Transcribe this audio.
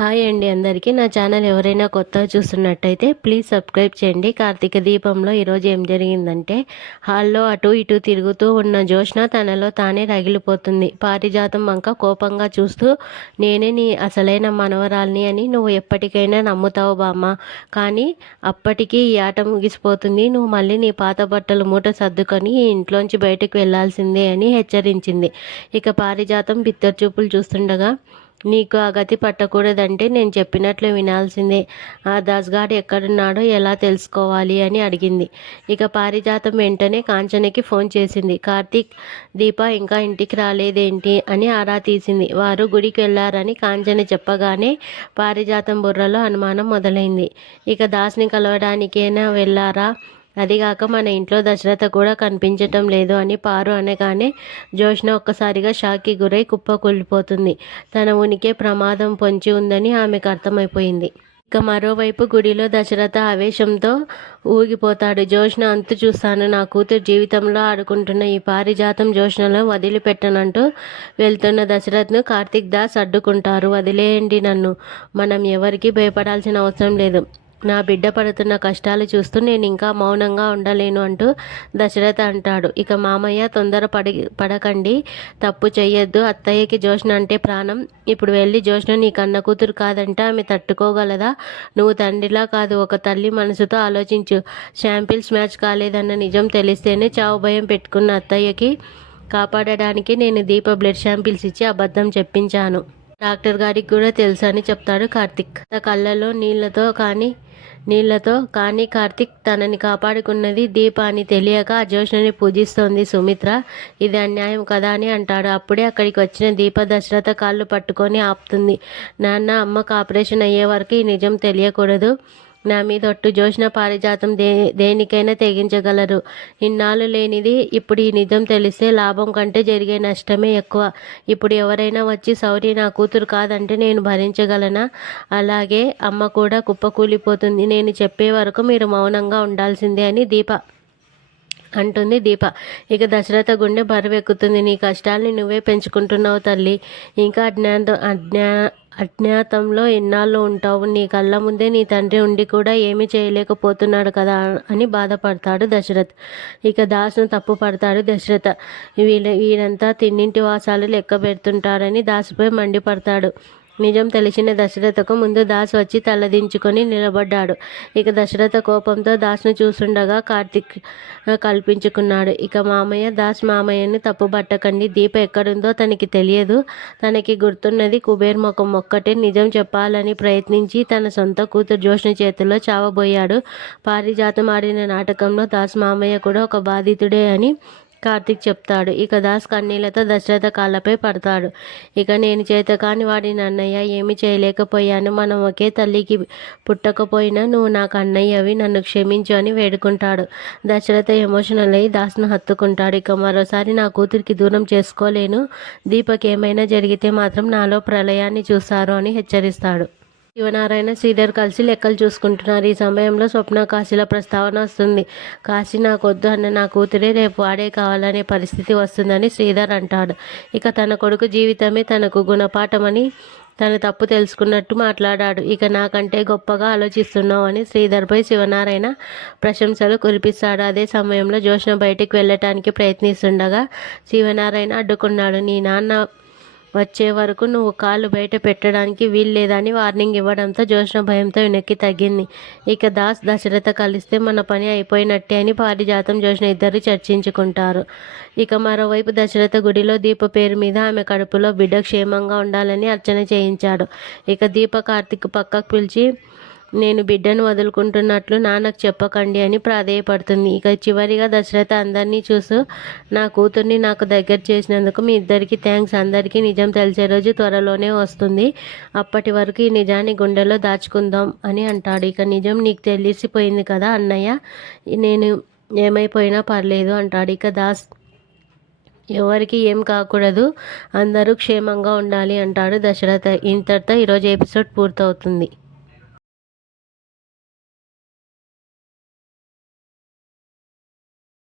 Hi అండి అందరికీ. నా ఛానల్ ఎవరైనా కొత్తగా చూస్తున్నట్టయితే ప్లీజ్ సబ్స్క్రైబ్ చేయండి. కార్తీక దీపంలో ఈరోజు ఏం జరిగిందంటే, హాల్లో అటు ఇటు తిరుగుతూ ఉన్న జోష్న తనలో తానే రగిలిపోతుంది. పారిజాతం వంక కోపంగా చూస్తూ, నేనే నీ అసలైన మనవరాల్ని అని నువ్వు ఎప్పటికైనా నమ్ముతావు బామ్మ. కానీ అప్పటికి ఈ ఆట ముగిసిపోతుంది. నువ్వు మళ్ళీ నీ పాత బట్టలు మూట సర్దుకొని ఈ ఇంట్లోంచి బయటకు వెళ్లాల్సిందే అని హెచ్చరించింది. ఇక పారిజాతం బిత్తరచూపులు చూస్తుండగా, నీకు ఆ గతి పట్టకూడదంటే నేను చెప్పినట్లు వినాల్సిందే. ఆ దాస్గాడు ఎక్కడున్నాడో ఎలా తెలుసుకోవాలి అని అడిగింది. ఇక పారిజాతం వెంటనే కాంచనకి ఫోన్ చేసింది. కార్తీక్, దీప ఇంకా ఇంటికి రాలేదేంటి అని ఆరా తీసింది. వారు గుడికి వెళ్లారని కాంచన చెప్పగానే పారిజాతం బుర్రలో అనుమానం మొదలైంది. ఇక దాస్ని కలవడానికైనా వెళ్ళారా? అదిగాక మన ఇంట్లో దశరథ కూడా కనిపించటం లేదు అని పారు అనగానే జోష్న ఒక్కసారిగా షాక్కి గురై కుప్పకూలిపోతుంది. తన ఉనికి ప్రమాదం పొంచి ఉందని ఆమెకు అర్థమైపోయింది. ఇక మరోవైపు గుడిలో దశరథ ఆవేశంతో ఊగిపోతాడు. జోష్న అంతు చూస్తాను, నా కూతురు జీవితంలో ఆడుకుంటున్న ఈ పారిజాతం జోష్నలో వదిలిపెట్టనంటూ వెళ్తున్న దశరథ్ను కార్తీక్ దాస్ అడ్డుకుంటారు. వదిలేయండి నన్ను, మనం ఎవరికి భయపడాల్సిన అవసరం లేదు. నా బిడ్డ పడుతున్న కష్టాలు చూస్తూ నేను ఇంకా మౌనంగా ఉండలేను అంటూ దశరథ అంటాడు. ఇక మామయ్య, పడకండి, తప్పు చెయ్యొద్దు. అత్తయ్యకి జోష్న అంటే ప్రాణం. ఇప్పుడు వెళ్ళి జోష్న నీ కన్న కూతురు కాదంటే ఆమె తట్టుకోగలదా? నువ్వు తండ్రిలా కాదు, ఒక తల్లి మనసుతో ఆలోచించు. శాంపిల్స్ మ్యాచ్ కాలేదన్న నిజం తెలిస్తేనే చావు భయం పెట్టుకున్న అత్తయ్యకి కాపాడడానికి నేను దీప బ్లడ్ శాంపిల్స్ ఇచ్చి అబద్ధం చెప్పించాను. డాక్టర్ గారికి కూడా తెలుసు అని చెప్తాడు కార్తిక్. తన కళ్ళలో నీళ్లతో కానీ కార్తిక్ తనని కాపాడుకున్నది దీప అని తెలియక ఆ జోష్నని పూజిస్తోంది సుమిత్ర. ఇది అన్యాయం కదా అని అంటాడు. అప్పుడే అక్కడికి వచ్చిన దీప దశరథ కాళ్ళు పట్టుకొని ఆపుతుంది. నాన్న, అమ్మకు ఆపరేషన్ అయ్యే వరకు ఈ నిజం తెలియకూడదు. నా మీద ఒట్టు. జోష్న పారిజాతం దేనికైనా తెగించగలరు. ఇన్నాళ్ళు లేనిది ఇప్పుడు ఈ నిజం తెలిస్తే లాభం కంటే జరిగే నష్టమే ఎక్కువ. ఇప్పుడు ఎవరైనా వచ్చి సౌరి నా కూతురు కాదంటే నేను భరించగలనా? అలాగే అమ్మ కూడా కుప్పకూలిపోతుంది. నేను చెప్పే వరకు మీరు మౌనంగా ఉండాల్సిందే అని అంటుంది దీప. ఇక దశరథ గుండె బరువెక్కుతుంది. నీ కష్టాల్ని నువ్వే పెంచుకుంటున్నావు తల్లి. ఇంకా అజ్ఞాతంలో ఎన్నాళ్ళు ఉంటావు? నీ కళ్ళ ముందే నీ తండ్రి ఉండి కూడా ఏమీ చేయలేకపోతున్నాడు కదా అని బాధపడతాడు దశరథ్. ఇక దాస్ను తప్పు పడతాడు దశరథ. వీరంతా తిన్నింటి వాసాలు లెక్క పెడుతుంటారని దాసుపై మండిపడతాడు. నిజం తెలిసిన దశరథకు ముందు దాస్ వచ్చి తలదించుకొని నిలబడ్డాడు. ఇక దశరథ కోపంతో దాస్ను చూస్తుండగా కార్తిక్ కల్పించుకున్నాడు. ఇక మామయ్య, దాస్ మామయ్యని తప్పుబట్టకండి. దీప ఎక్కడుందో తనకి తెలియదు. తనకి గుర్తున్నది కుబేర్ ముఖం ఒక్కటే. నిజం చెప్పాలని ప్రయత్నించి తన సొంత కూతురు జోష్న చేతుల్లో చావబోయాడు. పారిజాతం ఆడిన నాటకంలో దాస్ మామయ్య కూడా ఒక బాధితుడే అని కార్తిక్ చెప్తాడు. ఇక దాస్ కన్నీళ్లతో దశరథ కాళ్ళపై పడతాడు. ఇక నేను చేతకాని వాడిని అన్నయ్య, ఏమి చేయలేకపోయాను. మనం ఒకే తల్లికి పుట్టకపోయినా నువ్వు నాకు అన్నయ్యవి, నన్ను క్షమించు అని వేడుకుంటాడు. దశరథ ఎమోషనల్ అయి దాస్ను హత్తుకుంటాడు. ఇక మరోసారి నా కూతురికి దూరం చేసుకోలేను. దీపక్ ఏమైనా జరిగితే మాత్రం నాలో ప్రళయాన్ని చూస్తారు అని హెచ్చరిస్తాడు. శివనారాయణ, శ్రీధర్ కలిసి లెక్కలు చూసుకుంటున్నారు. ఈ సమయంలో స్వప్న కాశీల ప్రస్తావన వస్తుంది. కాశీ నాకొద్దు అన్న నా కూతురే రేపు వాడే కావాలనే పరిస్థితి వస్తుందని శ్రీధర్ అంటాడు. ఇక తన కొడుకు జీవితమే తనకు గుణపాఠమని తన తప్పు తెలుసుకున్నట్టు మాట్లాడాడు. ఇక నాకంటే గొప్పగా ఆలోచిస్తున్నావు అని శ్రీధర్పై శివనారాయణ ప్రశంసలు కురిపిస్తాడు. అదే సమయంలో జోష్న బయటికి వెళ్ళటానికి ప్రయత్నిస్తుండగా శివనారాయణ అడ్డుకున్నాడు. నీ నాన్న వచ్చే వరకు నువ్వు కాళ్ళు బయట పెట్టడానికి వీల్లేదని వార్నింగ్ ఇవ్వడంతో జోష్న భయంతో వెనక్కి తగ్గింది. ఇక దాస్, దశరథ కలిస్తే మన పని అయిపోయినట్టే అని పారిజాతం, జోష్న ఇద్దరు చర్చించుకుంటారు. ఇక మరోవైపు దశరథ గుడిలో దీప పేరు మీద ఆమె కడుపులో బిడ్డ క్షేమంగా ఉండాలని అర్చన చేయించాడు. ఇక దీప కార్తిక్ పక్కకు పిలిచి, నేను బిడ్డను వదులుకుంటున్నట్లు నాన్నకు చెప్పకండి అని ప్రాధేయపడుతుంది. ఇక చివరిగా దశరథ అందరినీ చూస్తూ, నా కూతుర్ని నాకు దగ్గర చేసినందుకు మీ ఇద్దరికి థ్యాంక్స్. అందరికీ నిజం తెలిసే రోజు త్వరలోనే వస్తుంది. అప్పటి వరకు ఈ నిజాన్ని గుండెలో దాచుకుందాం అని అంటాడు. ఇక నిజం నీకు తెలిసిపోయింది కదా అన్నయ్య, నేను ఏమైపోయినా పర్లేదు అంటాడు. ఇక దాస్, ఎవరికి ఏం కాకూడదు, అందరూ క్షేమంగా ఉండాలి అంటాడు దశరథ. ఇంతటితో ఈరోజు ఎపిసోడ్ పూర్తవుతుంది.